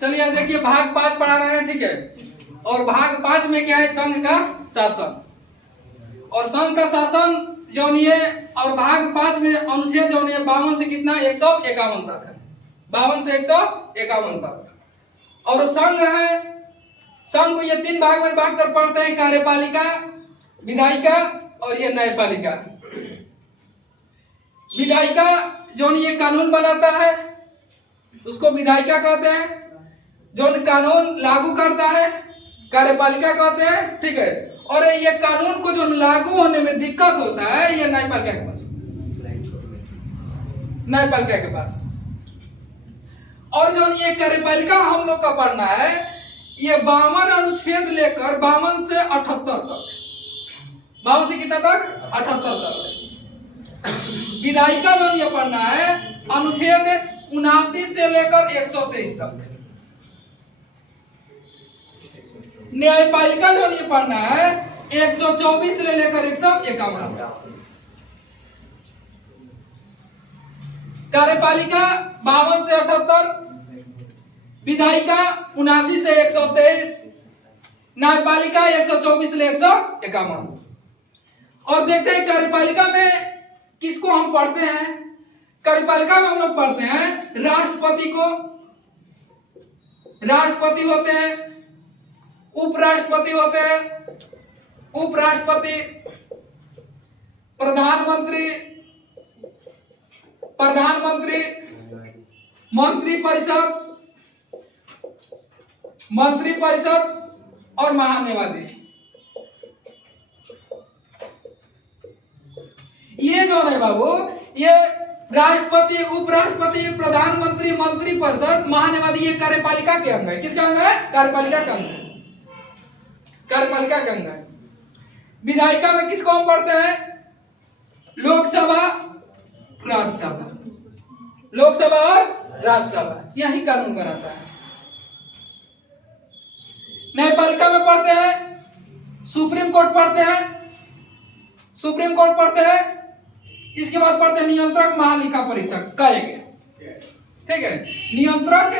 चलिए देखिए भाग 5 पढ़ा रहे हैं, ठीक है। और भाग 5 में क्या है, संघ का शासन। और संघ का शासन जो नहीं है, और भाग 5 में अनुच्छेद जो नहीं है 52 से कितना 151 तक है, 52 से 151 तक। और संघ है, संघ को ये 3 भाग में बांट कर पढ़ते हैं, कार्यपालिका, विधायिका और ये न्यायपालिका। विधायिका जो नहीं ये कानून बनाता है उसको विधायिका कहते हैं, जो कानून लागू करता है कार्यपालिका कहते हैं, ठीक है। और ये कानून को जो लागू होने में दिक्कत होता है ये न्यायपालिका के पास, न्यायपालिका के पास। और जो ये कार्यपालिका हम लोग का पढ़ना है, ये 52 अनुच्छेद लेकर 52 से 78 तक, 52 से कितना तक 78 तक। विधायिका जो ये पढ़ना है अनुच्छेद 79 से लेकर 123 तक। न्यायपालिका जो ये पढ़ना है 124 से लेकर 151। कार्यपालिका 52 से 78, विधायिका 79 से 123, न्यायपालिका 124 से 151। और देखते हैं कार्यपालिका में किसको हम पढ़ते हैं। कार्यपालिका में हम लोग पढ़ते हैं राष्ट्रपति को, राष्ट्रपति होते हैं, उपराष्ट्रपति होते हैं, उपराष्ट्रपति, प्रधानमंत्री, प्रधानमंत्री, मंत्रिपरिषद, मंत्रिपरिषद और महान्यायाधीश। ये जो है बाबू, ये राष्ट्रपति, उपराष्ट्रपति, प्रधानमंत्री, मंत्रिपरिषद, महान्यायाधीश ये कार्यपालिका के अंग है। किसका अंग है? कार्यपालिका का अंग है, कार्यपालिका का अंग है। विधायिका में किसको हम पढ़ते हैं? लोकसभा, राज्यसभा, लोकसभा और राज्यसभा, यही कानून बनाता है। न्यायपालिका में पढ़ते हैं सुप्रीम कोर्ट पढ़ते हैं, सुप्रीम कोर्ट पढ़ते हैं। इसके बाद पढ़ते हैं नियंत्रक, महालेखा परीक्षक, कहेंगे, ठीक है। नियंत्रक,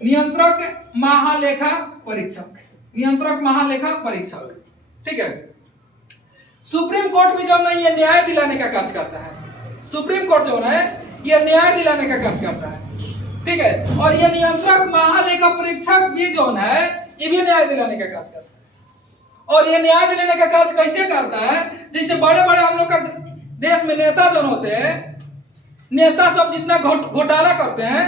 नियंत्रक, महालेखा परीक्षक, नियंत्रक, महालेखा परीक्षक, ठीक है। सुप्रीम कोर्ट भी जो है ये न्याय दिलाने का कार्य करता है। सुप्रीम कोर्ट जो है ये न्याय दिलाने का कार्य करता है, ठीक है। और ये नियंत्रक, महालेखा परीक्षक भी जो है ये भी न्याय दिलाने का कार्य करता है। और ये न्याय दिलाने का कार्य कैसे करता है? जैसे बड़े बड़े हम लोग का देश में नेता जो होते हैं, नेता सब जितना घोटाला करते हैं,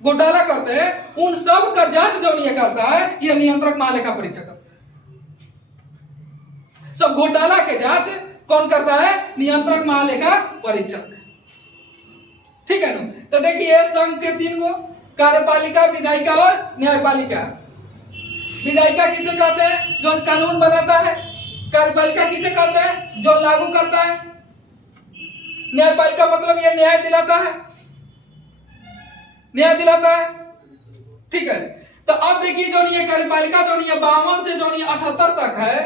घोटाला करते हैं, उन सब का जांच जो ये करता है ये नियंत्रक, महालेखा परीक्षक करता है। सब घोटाला के जांच कौन करता है? नियंत्रक, महालेखा परीक्षक, ठीक है ना। तो देखिए संघ के 3 गो, कार्यपालिका, विधायिका और न्यायपालिका। विधायिका किसे कहते हैं? जो कानून बनाता है। कार्यपालिका किसे कहते हैं? जो लागू करता है। न्यायपालिका मतलब ये न्याय दिलाता है, न्याय दिलाता है, ठीक है। तो अब देखिए जो ये कार्यपालिका जो ये 52 से जो 78 तक है,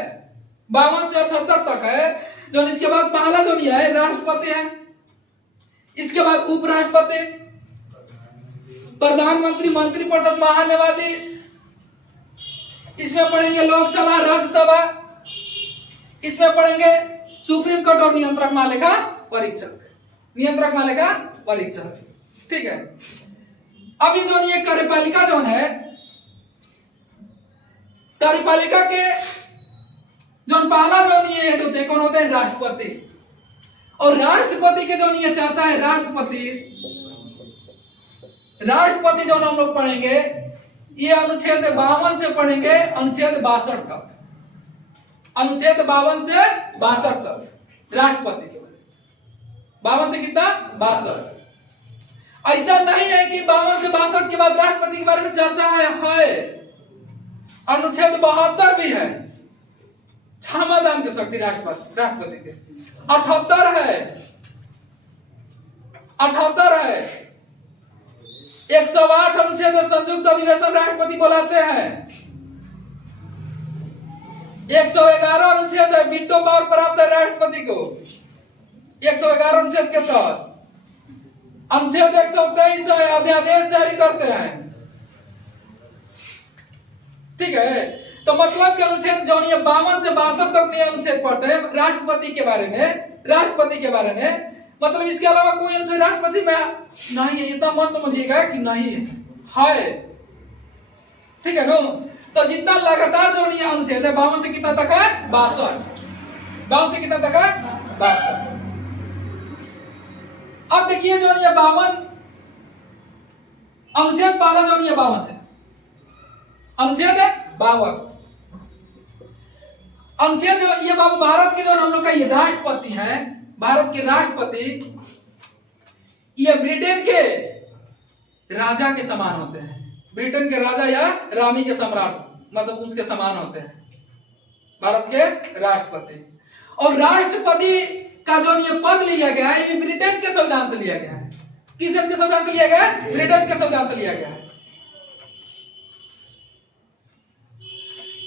52 से 78 तक है। जो इसके बाद पहला जो है राष्ट्रपति है, इसके बाद उपराष्ट्रपति, प्रधानमंत्री, मंत्रिपरिषद, महान्यायाधीश, इसमें पढ़ेंगे लोकसभा, राज्यसभा, इसमें पढ़ेंगे सुप्रीम कोर्ट और नियंत्रक, महालेखा परीक्षक, नियंत्रक, महालेखा परीक्षक, ठीक है। अभी जो ये कार्यपालिका जो है, कार्यपालिका के जो पहला जो ये हेड होते हैं, कौन होते हैं? राष्ट्रपति। और राष्ट्रपति के जो ये चाचा है राष्ट्रपति, राष्ट्रपति जो हम लोग पढ़ेंगे ये अनुच्छेद 52 से पढ़ेंगे अनुच्छेद 62 तक, अनुच्छेद 52 से 62 तक राष्ट्रपति के बारे। 52 से कितना? 62। ऐसा नहीं है कि 52 से 62 के बाद राष्ट्रपति के बारे में चर्चा है। अनुच्छेद 72 भी है, क्षमादान की शक्ति राष्ट्रपति के। 78 है, 78 है। 108 अनुच्छेद संयुक्त अधिवेशन राष्ट्रपति बुलाते हैं। 111 अनुच्छेद है, वीटो पावर प्राप्त है राष्ट्रपति को। 111 अनुच्छेद के तहत अनुच्छेद 123 अध्यादेश जारी करते हैं। ठीक है, तो मतलब कि अनुच्छेद जो ये 52 से 62 तक ये अनुच्छेद पढ़ते हैं राष्ट्रपति के बारे में, मतलब इसके अलावा कोई अनुच्छेद राष्ट्रपति में नहीं है, इतना मत समझिएगा कि नहीं है। ठीक है ना। तो जितना लगातार जो ये अनुच्छेद है 52 से कितना तक है 62, 52 से कितना तक है 62। अब देखिए जो ये 52 अनुच्छेद पहला जो ये 52 है, अनुच्छेद 52 अनुच्छेद जो ये बाबू भारत के जो हम लोग का ये राष्ट्रपति है, भारत के राष्ट्रपति ये ब्रिटेन के राजा के समान होते हैं। ब्रिटेन के राजा या रानी के सम्राट मतलब उसके समान होते हैं भारत के राष्ट्रपति। और राष्ट्रपति का जो ये पद लिया गया है ये ब्रिटेन के संविधान से लिया गया है। किस देश के संविधान से लिया गया है? ब्रिटेन के संविधान से लिया गया है।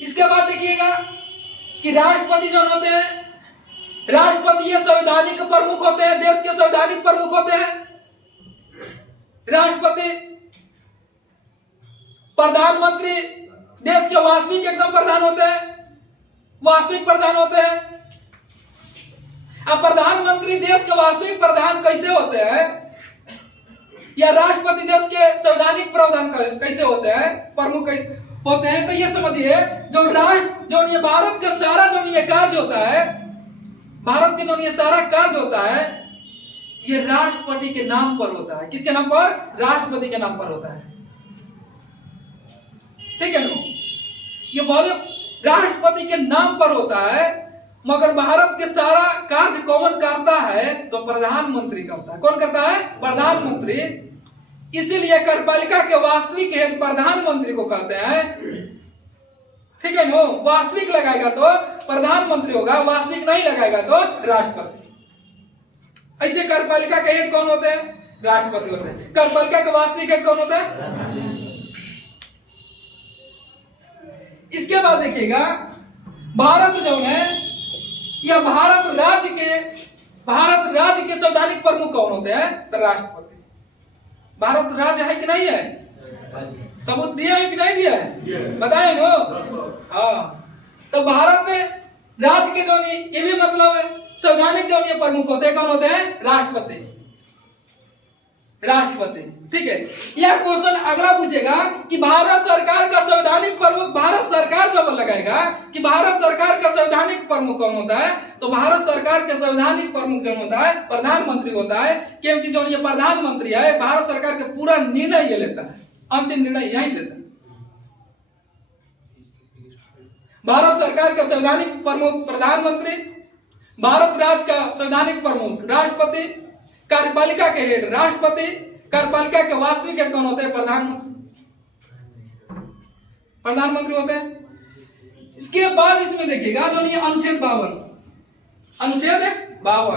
इसके बाद देखिएगा कि राष्ट्रपति जो होते हैं, राष्ट्रपति ये संवैधानिक प्रमुख होते हैं, देश के संवैधानिक प्रमुख होते हैं। राष्ट्रपति प्रधानमंत्री देश के वास्तविक एकदम प्रधान होते हैं, वास्तविक प्रधान होते हैं। अब प्रधानमंत्री देश के वास्तविक प्रधान कैसे होते हैं या राष्ट्रपति देश के संवैधानिक प्रधान कैसे होते हैं, प्रमुख होते हैं, तो ये समझिए जो राष्ट्र जो ये भारत का सारा जो ये कार्य होता है, भारत के जो ये सारा कार्य होता है ये राष्ट्रपति के नाम पर होता है। किसके नाम पर? राष्ट्रपति के नाम पर होता है। ठीक है ना, ये बोले राष्ट्रपति के नाम पर होता है, मगर भारत के सारा कार्य कौन करता है? तो प्रधानमंत्री करता है। कौन करता है? प्रधानमंत्री। इसीलिए कार्यपालिका के वास्तविक हेड प्रधानमंत्री को कहते हैं। ठीक है ना, वास्तविक लगाएगा तो प्रधानमंत्री होगा, वास्तविक नहीं लगाएगा तो राष्ट्रपति। ऐसे कार्यपालिका के हेड कौन होते हैं? राष्ट्रपति होते हैं। कार्यपालिका के वास्तविक हेड कौन होता है? इसके बाद देखिएगा भारत जो है या भारत राज्य के संवैधानिक प्रमुख कौन होते हैं? तो राष्ट्रपति। भारत राज्य है कि नहीं है? सबूत दिया है कि नहीं दिया है? बताए नो। हाँ, तो भारत राज्य के जो ये भी मतलब संवैधानिक जो ये प्रमुख होते हैं, कौन होते हैं? राष्ट्रपति। राष्ट्रपति। ठीक है, यह क्वेश्चन अगला पूछेगा कि भारत सरकार का संवैधानिक प्रमुख, भारत सरकार जब लगाएगा कि भारत सरकार का संवैधानिक प्रमुख कौन होता है, तो भारत सरकार के संवैधानिक प्रमुख कौन होता है? प्रधानमंत्री होता है। क्योंकि जो ये प्रधानमंत्री है भारत सरकार के पूरा निर्णय ये लेता है, अंतिम निर्णय यही देता है। भारत सरकार का संवैधानिक प्रमुख प्रधानमंत्री, भारत राज्य का संवैधानिक प्रमुख राष्ट्रपति, कार्यपालिका के हेड राष्ट्रपति, कार्यपालिका के वास्तविक हेड कौन होते हैं? प्रधानमंत्री होते हैं। इसके बाद इसमें देखिएगा जो ये अनुच्छेद 52, अनुच्छेद 52,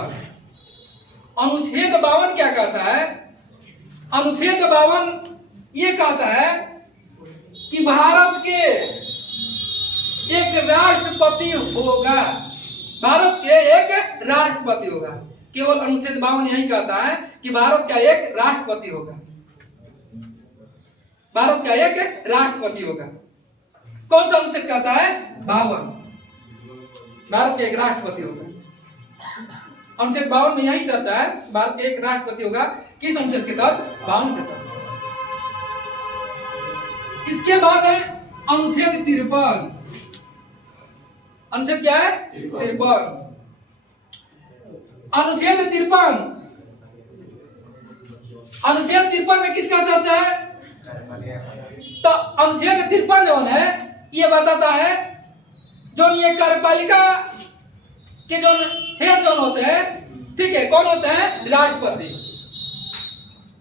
अनुच्छेद 52 क्या कहता है? अनुच्छेद 52 ये कहता है कि भारत के एक राष्ट्रपति होगा, भारत के एक राष्ट्रपति होगा। केवल अनुच्छेद 52 यही कहता है कि भारत का एक राष्ट्रपति होगा, भारत का एक राष्ट्रपति होगा। कौन सा अनुच्छेद कहता है? 52, भारत का एक राष्ट्रपति होगा। अनुच्छेद 52 में यही चर्चा है, भारत का एक राष्ट्रपति होगा। किस अनुच्छेद के तहत? 52 के तहत। इसके बाद है अनुच्छेद 53। अनुच्छेद क्या है? 53। अनुच्छेद 53, अनुच्छेद 53 में किसका चर्चा है? तो अनुच्छेद 53 जो है ये बताता है जो ये कार्यपालिका के जो हेड जो होते हैं, ठीक है, कौन होते हैं? राष्ट्रपति।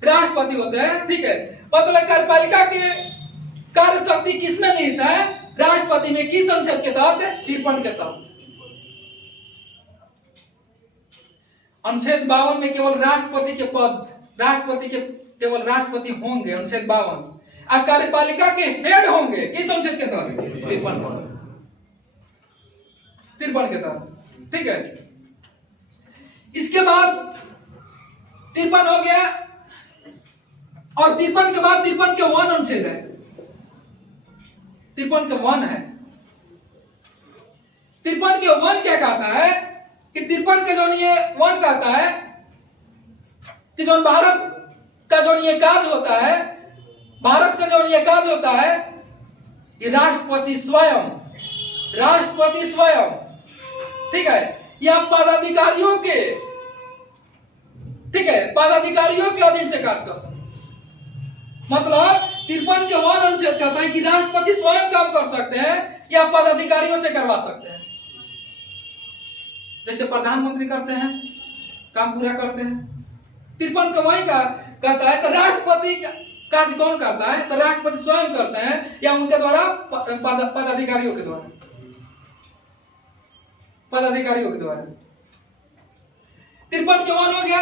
राष्ट्रपति होते हैं। ठीक है, मतलब कार्यपालिका के कार्य शक्ति किसमें निहित है? राष्ट्रपति में। किस अनुच्छेद के तहत? 53 के तहत। अनुच्छेद 52 में केवल राष्ट्रपति के पद, राष्ट्रपति के केवल राष्ट्रपति होंगे, अनुच्छेद 52। और कार्यपालिका के हेड होंगे किस अनुच्छेद के तहत? 53 के तहत। ठीक है, इसके बाद 53 हो गया। और 53 के बाद 53 के 1 अनुच्छेद है, 53 के 1 है। 53 के 1 क्या कहता है कि 53 के जो ये 1 कहता है कि जो भारत का जो ये कार्य होता है, भारत का जो ये कार्य होता है कि राष्ट्रपति स्वयं, राष्ट्रपति स्वयं, ठीक है, या पदाधिकारियों के, ठीक है, पदाधिकारियों के अधीन से कार्य कर सकते। मतलब 53 के 1 अनुच्छेद कहता है कि राष्ट्रपति स्वयं काम कर सकते हैं या पदाधिकारियों से करवा सकते हैं, जैसे प्रधानमंत्री करते हैं, काम पूरा करते हैं। 53 का वही का कहता है तो राष्ट्रपति कार्य कौन करता है, तो राष्ट्रपति स्वयं करते हैं या उनके द्वारा पदाधिकारियों के द्वारा, पदाधिकारियों के द्वारा। 53 के 1 हो गया।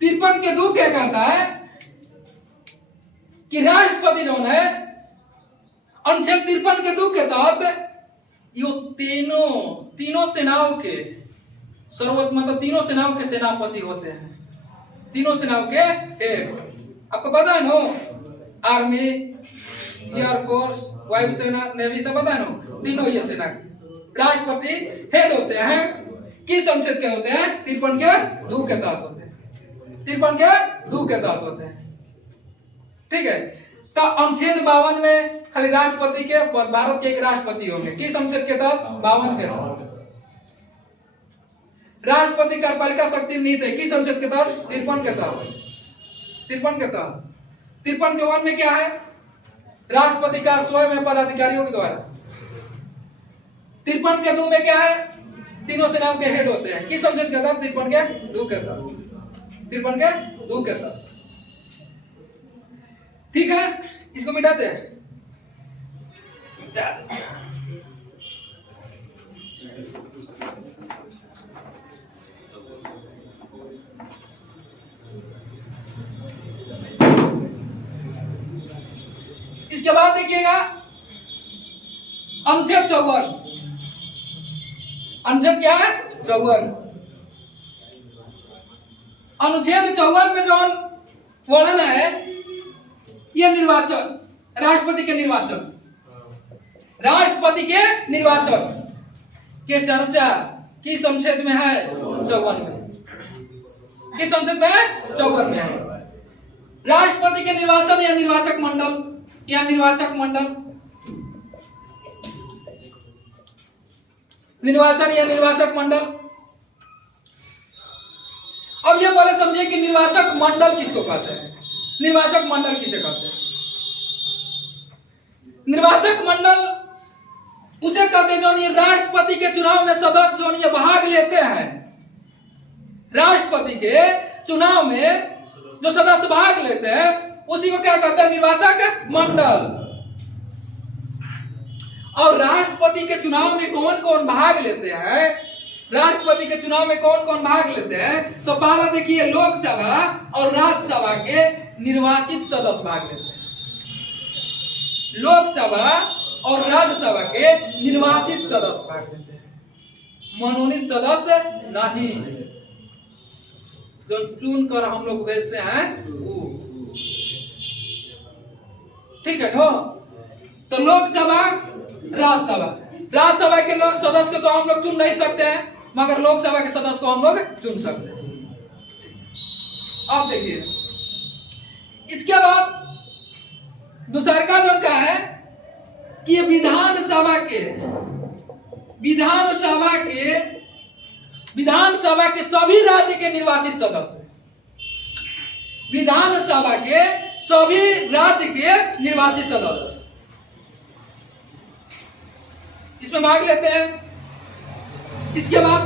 53 के 2 क्या कहता है कि राष्ट्रपति जो है अनुच्छेद 53 के 2 के तहत यो तीनों सेनाओं के सर्वोच्च, मतलब तीनों सेनाओं के सेनापति होते हैं, तीनों सेनाओं के हेड। आपको पता है नो, आर्मी, एयरफोर्स, वायुसेना, नेवी, सब पता है नो, तीनों ये सेना के राष्ट्रपति हेड होते हैं। किस अनुच्छेद के होते हैं? 53 के 2 के तहत होते हैं, 53 के 2 के तहत होते हैं, ठीक है। तो अनुच्छेद 52 में खाली राष्ट्रपति के, भारत के एक राष्ट्रपति होंगे। किस अनुच्छेद के तहत? 52 के तहत। राष्ट्रपति कार्यपालिका शक्ति नीति है, किस अनुच्छेद के तहत? 53 के तहत, 53 के तहत। 53 के 1 में क्या है? राष्ट्रपति कार्य स्वयं में पदाधिकारियों के द्वारा। 53 के 2 में क्या है? तीनों सेनाओं के हेड होते हैं, किस अनुच्छेद के तहत? 53 के 2 के तहत, 53 के 2 के तहत, ठीक है। इसको मिटाते हैं, इसके बाद देखिएगा अनुच्छेद 54। अनुच्छेद क्या है? 54। अनुच्छेद 54 में जो वर्णन है यह निर्वाचन, राष्ट्रपति के निर्वाचन, राष्ट्रपति के निर्वाचन के चर्चा किस अनुच्छेद में है? 54 में। किस अनुच्छेद में है? 54 में है। राष्ट्रपति के निर्वाचन या निर्वाचक मंडल, या निर्वाचक मंडल, निर्वाचन या निर्वाचक मंडल। अब यह पहले समझिए कि निर्वाचक मंडल किसको कहते हैं, निर्वाचक मंडल किसे कहते हैं? निर्वाचक मंडल उसे कहते हैं जो ये राष्ट्रपति के चुनाव में सदस्य जो ये भाग लेते हैं, राष्ट्रपति के चुनाव में जो सदस्य भाग लेते हैं उसी को क्या कहते हैं? निर्वाचक मंडल। और राष्ट्रपति के चुनाव में कौन कौन भाग लेते हैं? राष्ट्रपति के चुनाव में कौन कौन भाग लेते हैं? तो पहला देखिए, लोकसभा और राज्यसभा के निर्वाचित सदस्य भाग लेते हैं। लोकसभा और राज्यसभा के निर्वाचित सदस्य भाग लेते हैं, मनोनीत सदस्य नहीं, जो चुन कर हम लोग भेजते हैं वो, ठीक है नो। तो लोकसभा, राज्यसभा, राज्यसभा के सदस्य को तो हम लोग चुन नहीं सकते हैं, मगर लोकसभा के सदस्य को हम लोग चुन सकते हैं। अब देखिए, इसके बाद दूसरा का जो क्या है कि ये विधानसभा के सभी राज्य के निर्वाचित सदस्य, विधानसभा के सभी राज्य के निर्वाचित सदस्य इसमें भाग लेते हैं। इसके बाद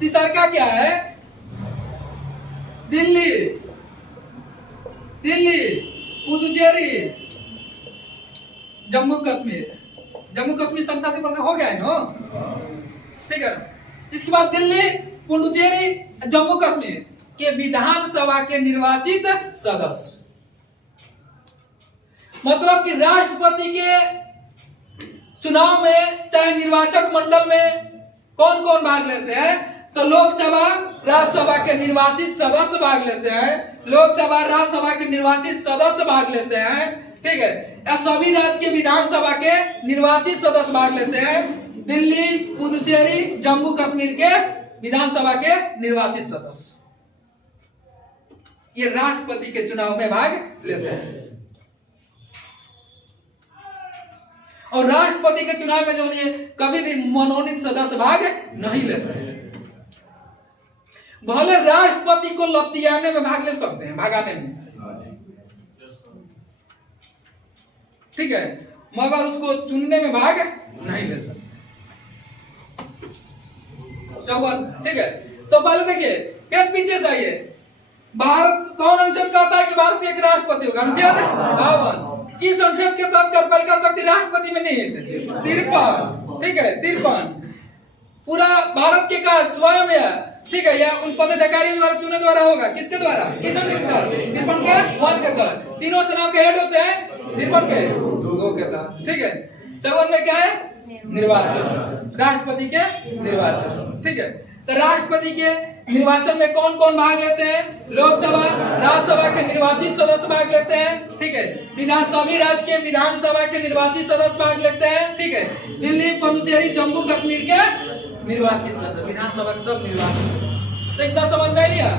तीसरा का क्या है? दिल्ली, पुदुचेरी, जम्मू कश्मीर संसदीय प्रदेश हो गया है नो, ठीक है। इसके बाद दिल्ली, पुडुचेरी, जम्मू कश्मीर के विधानसभा के निर्वाचित सदस्य। मतलब कि राष्ट्रपति के चुनाव में चाहे निर्वाचक मंडल में कौन कौन भाग लेते हैं? तो लोकसभा राज्यसभा के निर्वाचित सदस्य भाग लेते हैं, लोकसभा राज्यसभा के निर्वाचित सदस्य भाग लेते हैं, ठीक है। या सभी राज्य के विधानसभा के निर्वाचित सदस्य भाग लेते हैं। दिल्ली, पुदुचेरी, जम्मू कश्मीर के विधानसभा के निर्वाचित सदस्य ये राष्ट्रपति के चुनाव में भाग लेते हैं। और राष्ट्रपति के चुनाव में जो है कभी भी मनोनीत सदस्य भाग नहीं लेते हैं। भले राष्ट्रपति को लतियाने में भाग ले सकते हैं, भगाने में, ठीक है, मगर उसको चुनने में भाग नहीं ले सकते। चौवन, ठीक है। तो पहले देखिए, फिर पीछे से आइए। भारत कौन अनुच्छेद कहता है कि भारत एक राष्ट्रपति होगा? अनुच्छेद 52। किस अनुच्छेद के तहत कार्यपालिका शक्ति राष्ट्रपति में नहीं है? 53, ठीक है, 53। पूरा भारत के का स्वयं है, ठीक है, या उन पदाधिकारी द्वारा चुने द्वारा होगा। किसके द्वारा? किस अनुच्छेद के तहत? 53 के 1 के तहत। तीनों सेनाओं के हेड होते हैं 53 के 2 के तहत, ठीक है। 54 में क्या है? निर्वाचन, राष्ट्रपति के निर्वाचन, ठीक है। तो राष्ट्रपति के निर्वाचन में कौन कौन भाग लेते हैं? लोकसभा, राज्यसभा के निर्वाचित सदस्य भाग लेते हैं, ठीक है। सभी राज्य के विधानसभा के निर्वाचित सदस्य भाग लेते हैं, ठीक है। दिल्ली, पुदुचेरी, जम्मू कश्मीर के निर्वाचित सदस्य, विधानसभा के सब निर्वाचित। तो इतना समझ में लिया?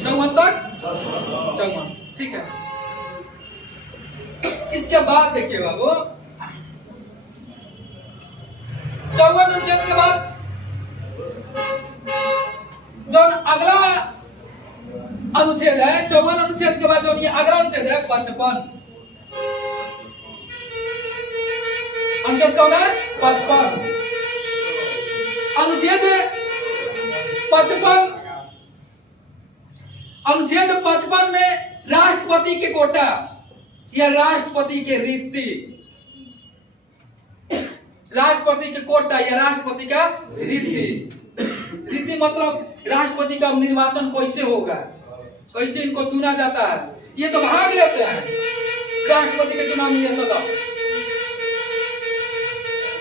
54 तक, 54, ठीक है। इसके बाद देखिए बाबू, 54 अनुच्छेद के बाद जो अगला अनुच्छेद है, 54 अनुच्छेद के बाद जो ये अगला अनुच्छेद है 55 अनुच्छेद कौन है? 55 अनुच्छेद 55। अनुच्छेद 55 में राष्ट्रपति के कोटा या राष्ट्रपति के रीति, राष्ट्रपति के कोटा या राष्ट्रपति का रीति मतलब राष्ट्रपति का निर्वाचन कैसे होगा, कैसे इनको चुना जाता है, ये तो भाग लेते हैं राष्ट्रपति के चुनाव में ये सदस्य,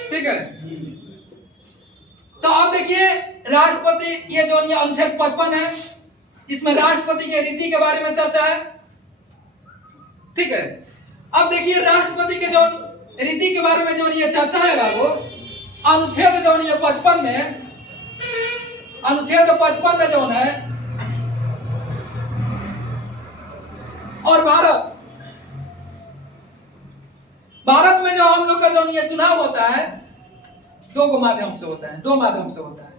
ठीक है। तो अब देखिए राष्ट्रपति, ये जो ये अनुच्छेद 55 है, इसमें राष्ट्रपति के रीति के बारे में चर्चा है, ठीक है। अब देखिए राष्ट्रपति के जो रीति के बारे में जो ये चर्चा है बाबू, अनुच्छेद जो ये 55 में, अनुच्छेद 55 में जो है, और भारत में जो हम लोग का जो ये चुनाव होता है 2 माध्यम से होता है, 2 माध्यम से होता है।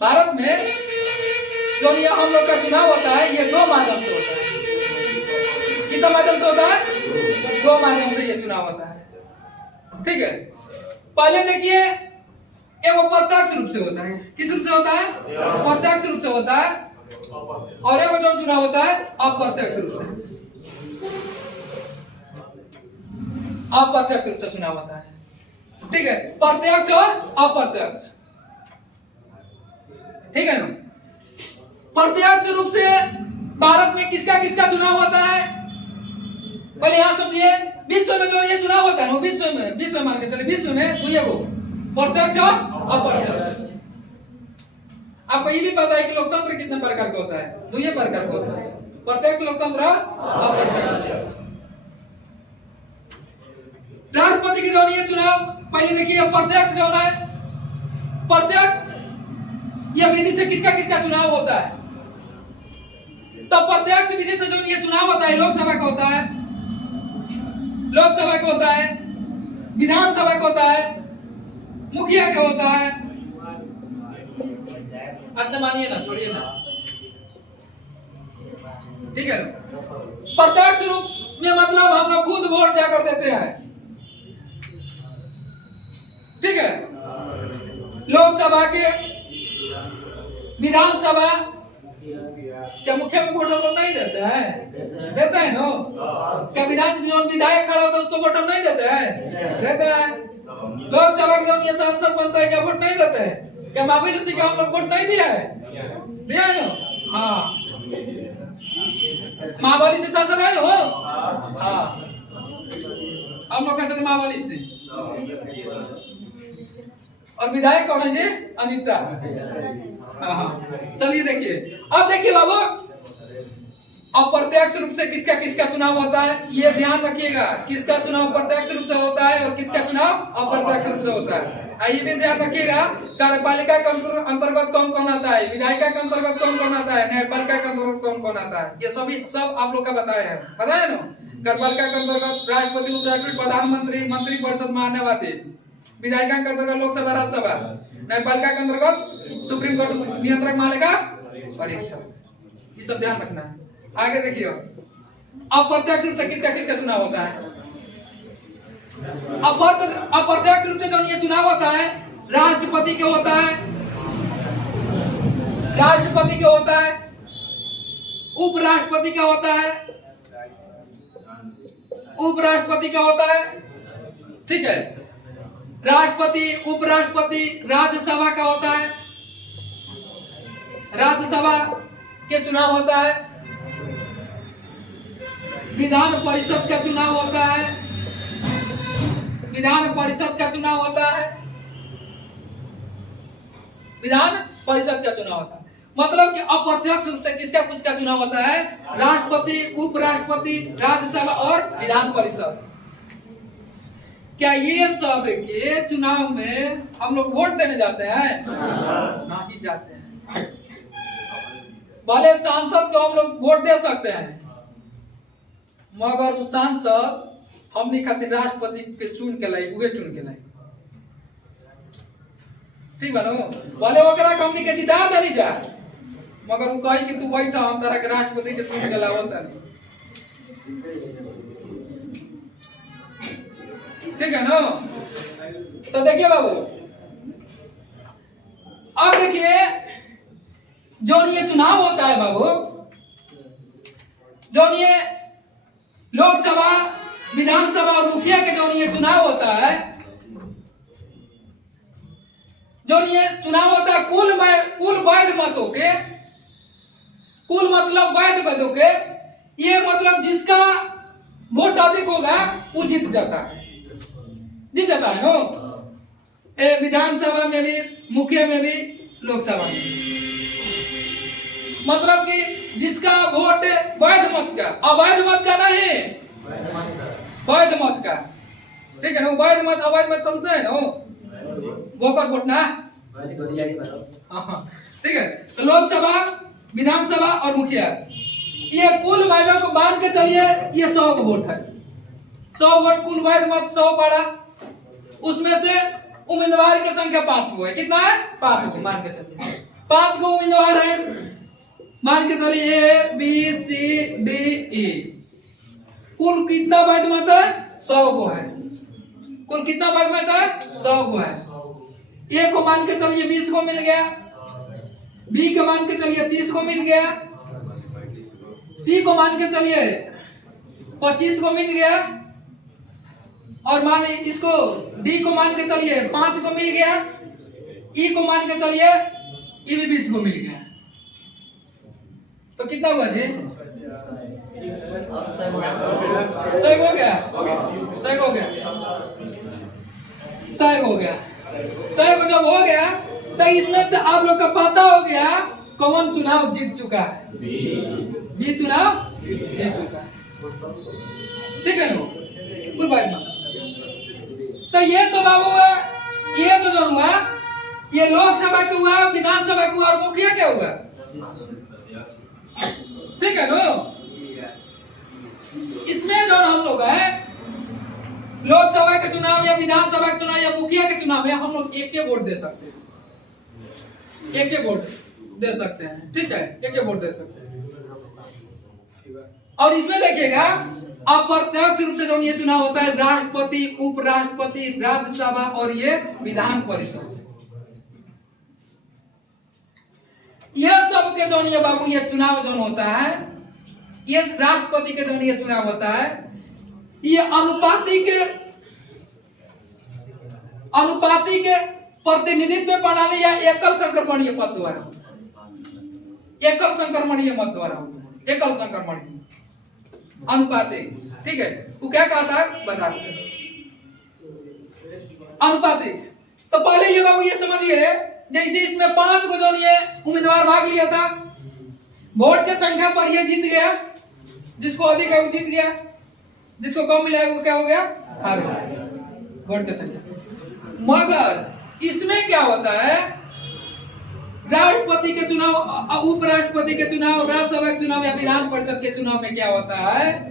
भारत में जो ये हम लोग का चुनाव होता है ये 2 माध्यम से होता है। कितना माध्यम से होता है? 2 माध्यम से ये चुनाव होता है, ठीक है। पहले देखिए, एगो प्रत्यक्ष रूप से होता है। किस रूप से होता है? प्रत्यक्ष रूप से होता है। और एगो जो चुनाव होता है अप्रत्यक्ष रूप से, अप्रत्यक्ष रूप से चुनाव होता है, ठीक है। प्रत्यक्ष और अप्रत्यक्ष, ठीक है ना। प्रत्यक्ष रूप से भारत में किसका किसका चुनाव होता है? पहले यहां समझिए, विश्व में जो ये चुनाव होता है ना, विश्व मान के चले, विश्व में 2 गो, प्रत्यक्ष और अप्रत्यक्ष। आपको ये भी पता है कि लोकतंत्र कितने प्रकार का होता है? 2 प्रकार का होता है, प्रत्यक्ष लोकतंत्र और अप्रत्यक्ष। राष्ट्रपति के जो ये चुनाव, पहले देखिए प्रत्यक्ष जो है, प्रत्यक्ष यह विधि से किसका किसका चुनाव होता है? तो प्रत्यक्ष विधि से जो ये चुनाव होता है, लोकसभा का होता है, लोकसभा का होता है, विधानसभा का होता है, मुखिया का होता है। अब मानिए ना, छोड़िए ना, ठीक है। प्रत्यक्ष रूप में मतलब हम लोग खुद वोट जाकर देते हैं, ठीक है। लोकसभा के, विधानसभा क्या मुखिया में वोट हम लोग नहीं देते हैं? देते हैं ना। क्या विधायक खड़ा होता है उसको वोट हम नहीं देते हैं? देते हैं। लोकसभा के जो ये सांसद बनता है क्या वोट नहीं देते हैं? क्या महावीर सिंह का हम लोग वोट नहीं दिया है? दिया है ना। हाँ, महाबली से सांसद है ना। हाँ, हम लोग कैसे महाबली से, और विधायक कौन है जी? अनिता। चलिए देखिए, अब देखिए बाबू, अप्रत्यक्ष रूप से किसका किसका चुनाव होता है, ये ध्यान रखिएगा। किसका चुनाव प्रत्यक्ष रूप से होता है और किसका चुनाव अप्रत्यक्ष रूप से होता है। ये भी ध्यान रखिएगा, कार्यपालिका के अंतर्गत कौन कौन आता है, विधायिका के अंतर्गत कौन कौन आता है, न्यायपालिका के अंतर्गत कौन कौन आता है, ये सभी सब आप लोग का बताया है, पता है ना। कार्यपालिका के अंतर्गत राष्ट्रपति, उपराष्ट्रपति, प्रधानमंत्री, मंत्री परिषद, महान्यायवादी। विधायिका के अंतर्गत लोकसभा, राज्यसभा। न्यायपालिका के अंतर्गत सुप्रीम कोर्ट, नियंत्रक महालेखा परीक्षक। ये सब ध्यान रखना है। आगे देखिए, अप्रत्यक्ष रूप से किसका किसका चुनाव होता है। अप्रत्यक्ष रूप से जो ये चुनाव होता है, राष्ट्रपति के होता है, राष्ट्रपति के होता है, उपराष्ट्रपति का होता है, उपराष्ट्रपति का होता है, ठीक है। राष्ट्रपति, उपराष्ट्रपति, राज्यसभा का होता है, राज्यसभा के चुनाव होता है, विधान परिषद का चुनाव होता है, विधान परिषद का चुनाव होता है, विधान परिषद का चुनाव होता है। मतलब कि अप्रत्यक्ष रूप से किसका किसका चुनाव होता है, राष्ट्रपति, उपराष्ट्रपति, राज्यसभा और विधान परिषद। क्या ये सब के चुनाव में हम लोग वोट देने जाते हैं? नहीं जाते हैं। भले सांसद को हम लोग वोट दे सकते हैं, मगर उस सांसद हमने खातिर राष्ट्रपति के चुन के लाई, उहे चुन के लाई, ठीक है ना। भले ओकरा हमनी के जिता देनी जाए, मगर वो कही कि तू बैठा, हम तरह के राष्ट्रपति के चुन के लावत नहीं, ठीक है ना। तो देखिए बाबू, अब देखिए जो ये चुनाव होता है बाबू, जो ये लोकसभा, विधानसभा और मुखिया के जो ये चुनाव होता है, जो ये चुनाव होता है कुल वैध मतों के, कुल मतलब वैध मतों के, ये मतलब जिसका वोट अधिक होगा वो जीत जाता है, जीत जाता है नो। विधानसभा में भी, मुखिया में भी, लोकसभा में भी। मतलब कि जिसका वोट वैध मत का, अवैध मत का नहीं, वैध मत का, ठीक है ना। वैध मत अवैध मत समझते हैं ना, वो का वोट ना, ठीक है। तो लोकसभा, विधानसभा और मुखिया, ये कुल वैधों को मान के चलिए, ये 100 का वोट है। 100 वोट कुल वैध मत 100 पड़ा, उसमें से उम्मीदवार की संख्या 5 गो है। कितना है? 5 गो मान के चलिए। 5 गो उम्मीदवार है, मान के चलिए A B C D E। कुल कितना वैध मत है? 100 गो है। कुल कितना वैध मत है? 100 गो है। A को मान के चलिए 20 को मिल गया, B को मान के चलिए 30 को मिल गया, C को मान के चलिए 25 को मिल गया, और माने इसको D को मान के चलिए 5 को मिल गया, E को मान के चलिए ये भी 20 को मिल गया। तो कितना हुआ जी? 100 हो गया, 100 हो गया, 100 हो गया। 100 को जब हो गया तो इसमें से आप लोग का पता हो गया कौन चुनाव जीत चुका है। ये चुनाव जीत चुका है, ठीक है ना। कुल बात मान, तो ये तो बाबू, ये तो जो हुआ, ये लोकसभा के हुआ, विधानसभा के हुआ और मुखिया क्या हुआ, ठीक है नो। इसमें जो हम लोग है, लोकसभा के चुनाव या विधानसभा के चुनाव या मुखिया के चुनाव में हम लोग एक वोट दे सकते हैं, एक वोट दे सकते हैं, ठीक है, एक वोट दे सकते हैं। और इसमें देखिएगा अप्रत्यक्ष रूप से जो ये चुनाव होता है, राष्ट्रपति, उपराष्ट्रपति, राज्यसभा और ये विधान परिषद, यह सब के जो ये बाबू ये चुनाव जो होता है, ये राष्ट्रपति के जो ये चुनाव होता है, ये अनुपाति के प्रतिनिधित्व प्रणाली या एकल संक्रमणीय पद द्वारा, एकल संक्रमणीय मत द्वारा, एकल संक्रमणीय अनुपातिक, ठीक है। वो क्या कहता है बता, अनुपातिक। तो पहले ये बाबू ये समझिए, जैसे इसमें 5 को जो ये उम्मीदवार भाग लिया था, वोट की संख्या पर ये जीत गया, जिसको अधिक है वो जीत गया, जिसको कम मिला है वो क्या हो गया, हार गया, वोट की संख्या। मगर इसमें क्या होता है, राष्ट्रपति के चुनाव, उपराष्ट्रपति के चुनाव, राज्यसभा के चुनाव या विधान परिषद के चुनाव में क्या होता है,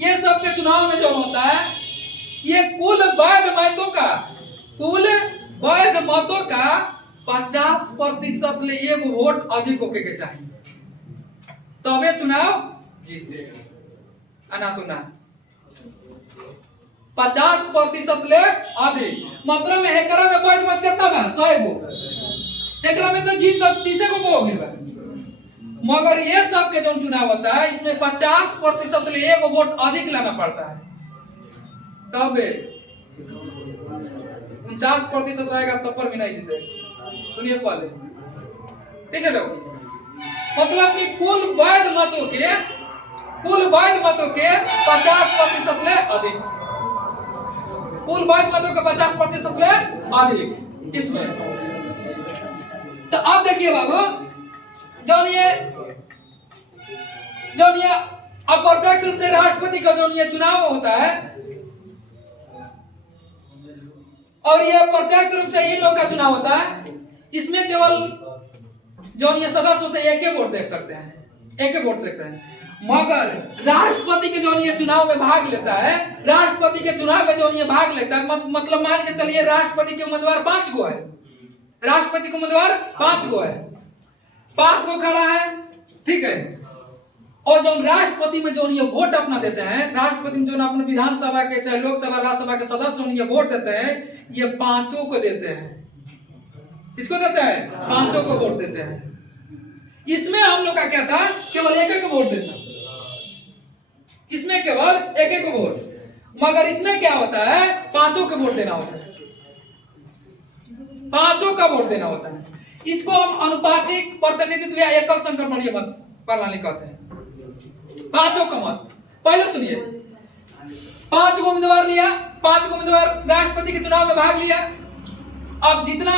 ये सब के चुनाव में जो होता है, ये कुल वैध मतों का 50% ले एक वोट अधिक होके के चाहिए, तबे चुनाव जीते, अना तो ना 50% ले अधिक, मतलब एकरा में वैध मत कितना बा, 100 गो, एकरा में तो जीत 30 गो हो गया। मगर ये सब के जो चुनाव होता है, इसमें 50% ले एक वोट अधिक लाना पड़ता है, तब 49% रहेगा तब पर भी नहीं जीते। सुनिए पहले, ठीक है लोग, मतलब कि कुल वैध मतों के 50% ले अधिक, कुल वैध मतों के 50% ले अधिक इसमें। तो अब देखिए बाबू, जब ये अप्रत्यक्ष रूप से राष्ट्रपति का जो ये चुनाव होता है, और ये प्रत्यक्ष रूप से इन लोग का चुनाव होता है, इसमें केवल जो ये सदस्य होते हैं एक ही वोट दे सकते हैं, एक ही वोट दे सकते हैं। मगर राष्ट्रपति के जो ये चुनाव में भाग लेता है, राष्ट्रपति के चुनाव में जो ये भाग लेता है, मतलब मान के चलिए राष्ट्रपति के उम्मीदवार 5 गो है, राष्ट्रपति के उम्मीदवार 5 गो है, 5 गो खड़ा है, ठीक है। और जो राष्ट्रपति में जो ये वोट अपना देते हैं, राष्ट्रपति में जो अपने विधानसभा के चाहे लोकसभा राज्यसभा के सदस्य जो ये वोट देते हैं, ये 5 को देते हैं। किसको देते हैं? 5 को वोट देते हैं। इसमें हम लोग का क्या था, केवल एक वोट देना, इसमें केवल एक वोट। मगर इसमें क्या होता है, 5 को वोट देना होता है, 5 का वोट देना होता है। इसको हम अनुपातिक प्रतिनिधित्व या एकल संक्रमणीय मत प्रणाली कहते हैं। 5 का मत, पहले सुनिए, 5 को उम्मीदवार लिया, 5 को उम्मीदवार राष्ट्रपति के चुनाव में भाग लिया। अब जितना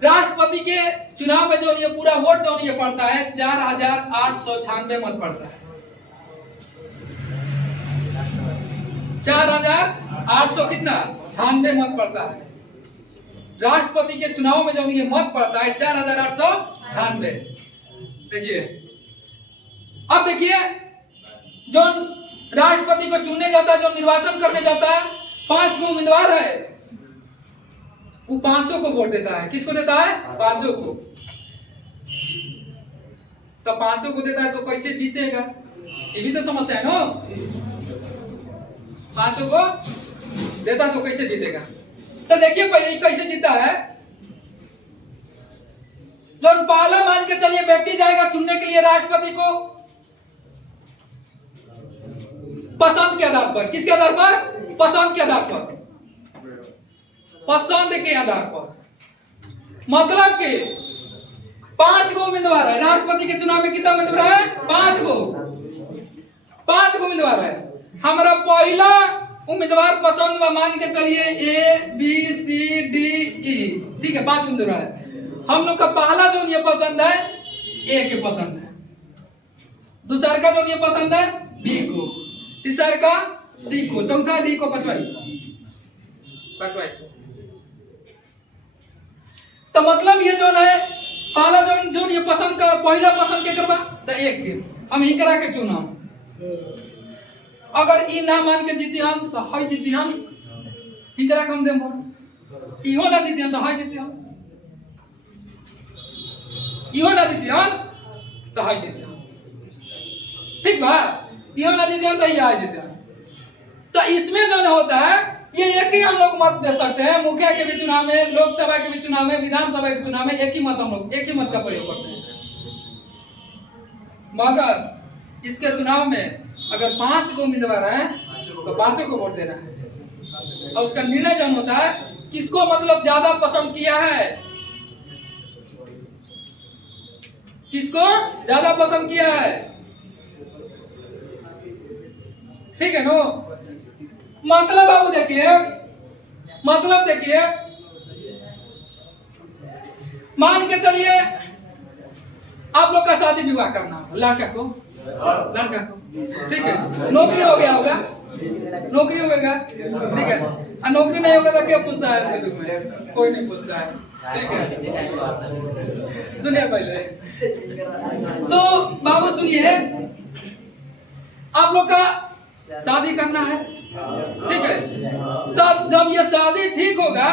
राष्ट्रपति के चुनाव में जो ये पूरा वोट जो ये पड़ता है, 4896 मत पड़ता है, 4800 कितना 96 मत पड़ता है। राष्ट्रपति के चुनाव में जो ये मत पड़ता है 4896। देखिए, अब देखिए, जो राष्ट्रपति को चुनने जाता है, जो निर्वाचन करने जाता है, 5 को उम्मीदवार है, वो 5 को वोट देता है। किसको देता है? 5 को। तो 5 को देता है तो कैसे जीतेगा, ये भी तो समस्या है ना। 5 को देता तो कैसे जीतेगा? तो देखिए पहले कैसे जीता है। जो पहला मान के चलिए व्यक्ति जाएगा चुनने के लिए राष्ट्रपति को, पसंद के आधार पर। किसके आधार पर? पसंद के आधार पर, पसंद के आधार पर। मतलब कि 5 को उम्मीदवार है, राष्ट्रपति के चुनाव में कितना उम्मीदवार है? 5 को, 5 को उम्मीदवार है। हमारा पहला उम्मीदवार पसंद में मान के चलिए ABCDE, ठीक है, 5 उम्मीदवार है। हम लोग का पहला जो ये पसंद है A के पसंद है, दूसरा का जो ये पसंद है B को, तीसरा का C को, चौथा D को, पांचवा को। तो मतलब ये जो है पहला जो ये पसंद कर, पहला पसंद के करवा तो एक के हम ही करा के चुना। अगर ई ना मान के जीती हम तो हाई जीती हम, ही करा के हम देम, इहो ना जीती हम तो हाई जीती हम, इहो ना जीती हम तो हाई जीती हम, ठीक बा, इहो ना जीती हम तो ही हाई जीती हम। तो इसमें जो होता है ये एक ही हम लोग मत दे सकते हैं। मुखिया के भी चुनाव में, लोकसभा के भी चुनाव में, विधानसभा के चुनाव में एक ही मत हम लोग, एक ही मत का प्रयोग करते हैं। मगर इसके चुनाव में अगर 5 को उम्मीदवार है तो 5 को वोट देना है। और उसका निर्णय जो होता है किसको मतलब ज्यादा पसंद किया है, किसको ज्यादा पसंद किया है, ठीक है नो। मतलब बाबू देखिए, मतलब देखिए मान के चलिए आप लोग का शादी विवाह करना हो, लड़का को, ठीक है, नौकरी हो गया होगा, नौकरी होगा, ठीक है, और नौकरी नहीं होगा तो क्या पूछता है इसके दुख में? कोई नहीं पूछता है, ठीक है। सुनिए पहले तो बाबू सुनिए, आप लोग का शादी करना है, ठीक है, तब जब ये शादी ठीक होगा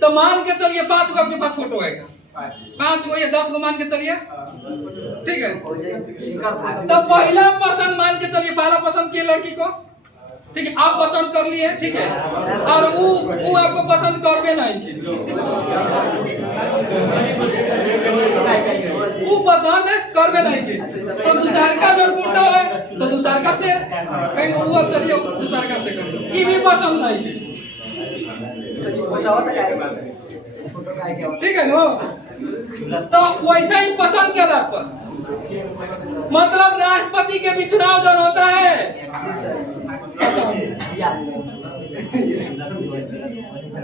तो मान के चलिए 5 को आपके पास फोटो आएगा, 5 को या 10 को मान के चलिए, ठीक है। तो पहला पसंद मान के चलिए, पहला पसंद किए लड़की को, ठीक है, आप पसंद कर लिए, ठीक है, और वो आपको पसंद करवे नहीं, वो पसंद करवे नहीं की, तो दूसरा का जो फोटो है तो दूसरा का से कहेंगे वो अब चलिए दूसरा का से कर, ये भी पसंद नहीं की, ठीक है नो। तो वैसा ही पसंद के आधार पर, मतलब राष्ट्रपति के भी चुनाव जो होता है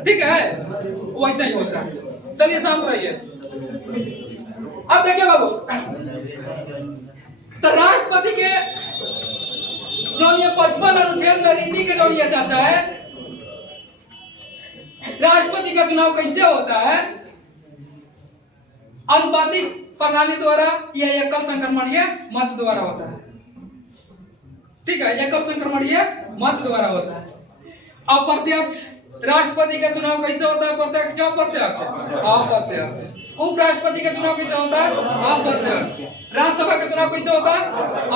ठीक है, वैसा ही होता है। चलिए शांत रहिए। अब देखिए बाबू, तो राष्ट्रपति के जो ये 55 अनुच्छेद में रीति के जो ये चर्चा है, राष्ट्रपति का चुनाव कैसे होता है? अनुपातिक प्रणाली द्वारा या एकल संक्रमणीय मत द्वारा होता है, ठीक है, एकल संक्रमणीय मत द्वारा होता है। अप्रत्यक्ष राष्ट्रपति का चुनाव कैसे होता है? प्रत्यक्ष क्या अप्रत्यक्ष? अप्रत्यक्ष। उपराष्ट्रपति का चुनाव कैसे होता है? अप्रत्यक्ष। राज्यसभा का चुनाव कैसे होता है?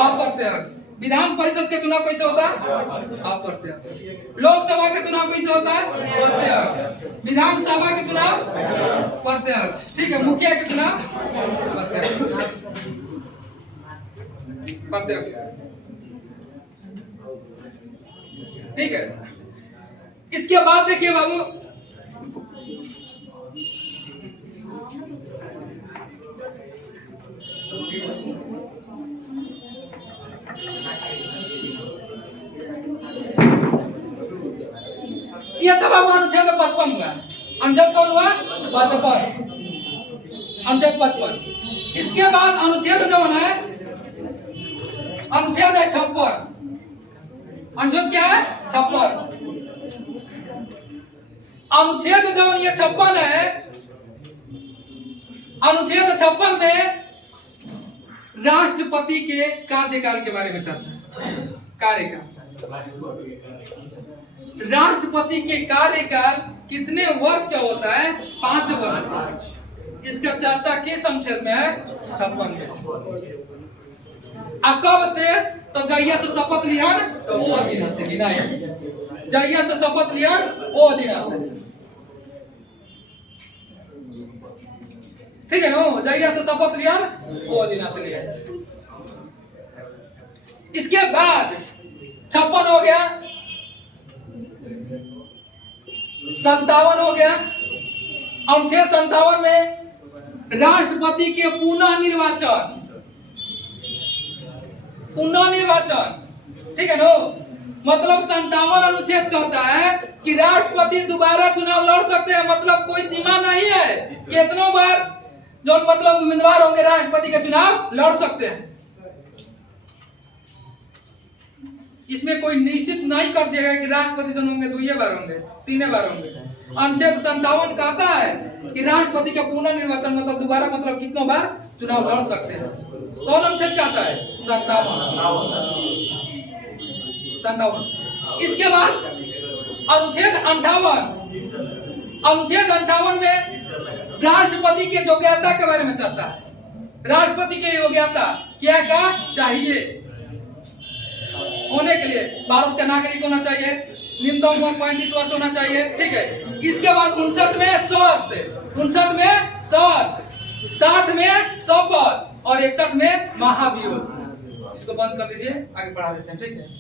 अप्रत्यक्ष। विधान परिषद का चुनाव कैसे होता है? अप्रत्यक्ष। लोकसभा का चुनाव कैसे होता है? प्रत्यक्ष। विधानसभा के चुनाव प्रत्यक्ष, ठीक है। मुखिया के चुनाव प्रत्यक्ष, ठीक है। इसके बाद देखिए बाबू, यह था बाबू अनुच्छेद 55 हुआ। अनुच्छेद कौन हुआ? 55, अनुच्छेद 55। इसके बाद अनुच्छेद जो है अनुच्छेद है 56। अनुच्छेद क्या है? 56। अनुच्छेद जो ये 56 है, अनुच्छेद 56 में राष्ट्रपति के कार्यकाल के बारे में चर्चा है। कार्यकाल, राष्ट्रपति के कार्यकाल कितने वर्ष का होता है? 5 वर्ष। इसका चर्चा किस अनुच्छेद में है? 56 में। कब से? तो जहिया से शपथ लिहन वो दिन से गिनाए, जहिया से शपथ लिहन वो दिन से, ठीक है नो, जहिया से शपथ लिहन वो दिन से लिया। इसके बाद 56 हो गया, 57 हो गया। अनुच्छेद 57 में राष्ट्रपति के पुनः निर्वाचन, ठीक है नो। मतलब 57 अनुच्छेद कहता है कि राष्ट्रपति दोबारा चुनाव लड़ सकते हैं, मतलब कोई सीमा नहीं है, कितनों बार जो मतलब उम्मीदवार होंगे राष्ट्रपति का चुनाव लड़ सकते हैं। इसमें कोई निश्चित नहीं कर दिया कि राष्ट्रपति जो होंगे 2 बार होंगे, 3 बार होंगे। अनुच्छेद 57 कहता है कि राष्ट्रपति का पुनः निर्वाचन मतलब दोबारा मतलब कितनों बार चुनाव लड़ सकते हैं। कौन अनुच्छेद कहता है? 57। इसके बाद अनुच्छेद 58, अनुच्छेद 58 में राष्ट्रपति के योग्यता के बारे में चर्चा है। राष्ट्रपति की योग्यता क्या क्या चाहिए होने के लिए? भारत का नागरिक होना चाहिए, न्यूनतम 35 वर्ष होना चाहिए, ठीक है। इसके बाद 59 में शर्त, 59 में शर्त, 60 में शपथ और 61 में महाभियोग। इसको बंद कर दीजिए, आगे बढ़ा देते हैं, ठीक है।